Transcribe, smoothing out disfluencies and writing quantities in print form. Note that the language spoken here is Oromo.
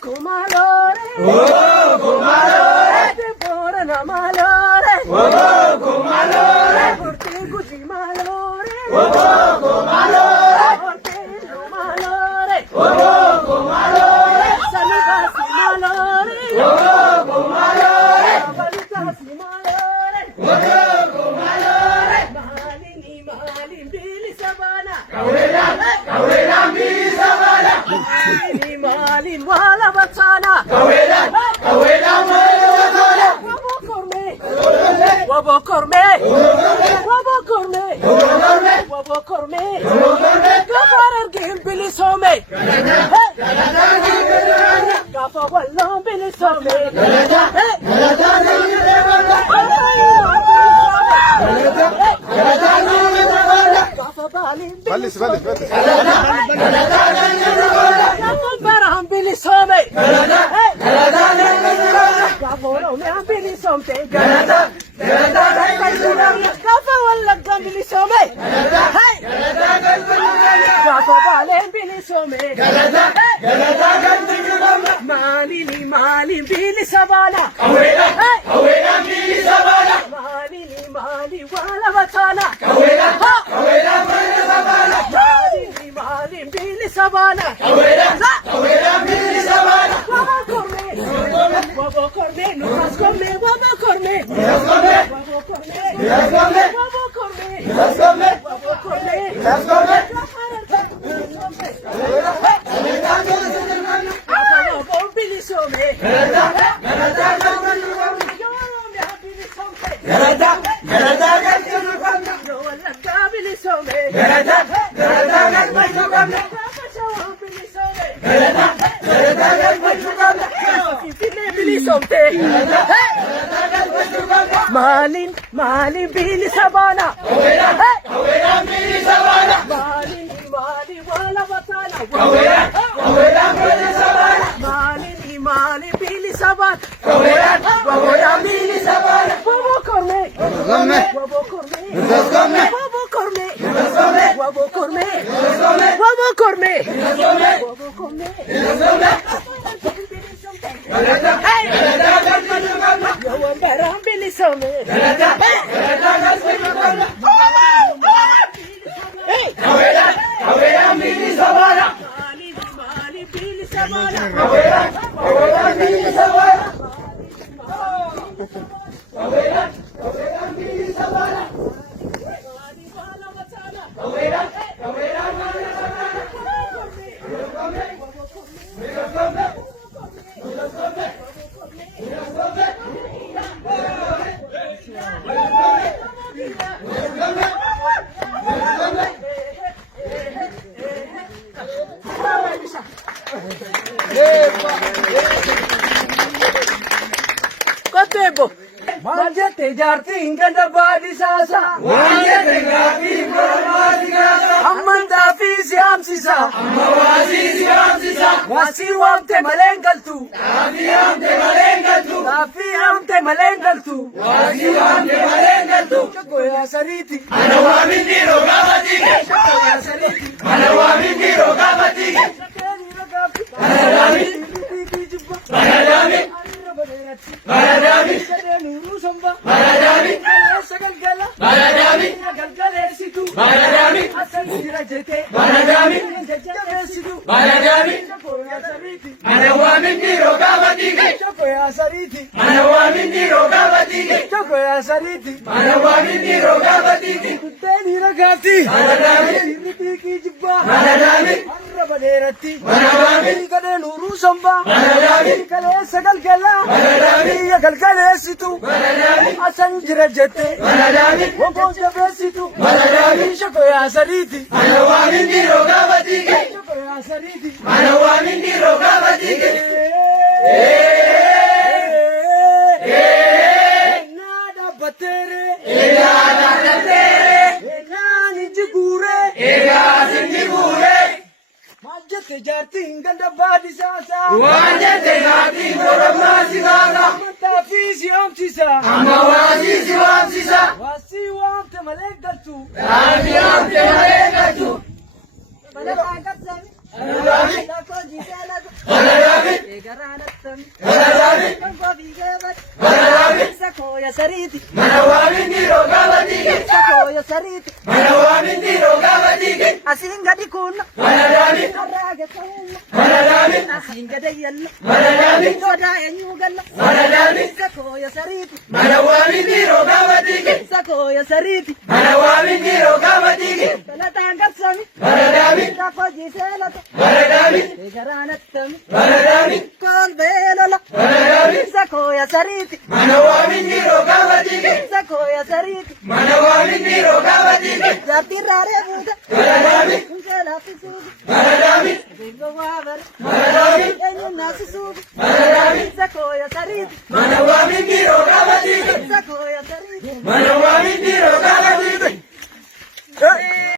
kumalore, te porna malore, porte guji malore, porte no malore, salibasi malore, balutasi malore, malini malin bili sabana, malini malin wala batana, wabo korme, gafarar gil bili some, gafa wallo bili some, gafa balin bili some, gafa barham bili some, gafa wallo bili some, gafa wallo bili some, gafa balin bili some, malini malin bili sabana, malini malin wala batana, malini malin bili sabana, wabo korme, nukas korme, wabo korme, malin malin bili sabana, malin malin wala batana, malin malin bili sabana, wabo korme, yawan bili some, malin bili sabana, Kotebo manjete jarti inganda badi sasa, amanda fizi amsisa, wasi wamte malengaltu, tafi amte malengaltu, chakoya sariti, Tejaranattam. Manawami. Gambavigavat. Manawami. Sakoya sariti. Manawami nirogavati. Sakoya sariti. Manawami nirogavati. Asingadi kunna. Manadami. Araga kunna. Manadami. Asingadayalla. Manadami. Soda enyugalla. Manadami. Sakoya sariti. Manawami nirogavati. Sakoya sariti. Manawami nirogavati. Talatangatsami. Manadami. Rafaji selata. Manadami. Tejaranattam. Manadami.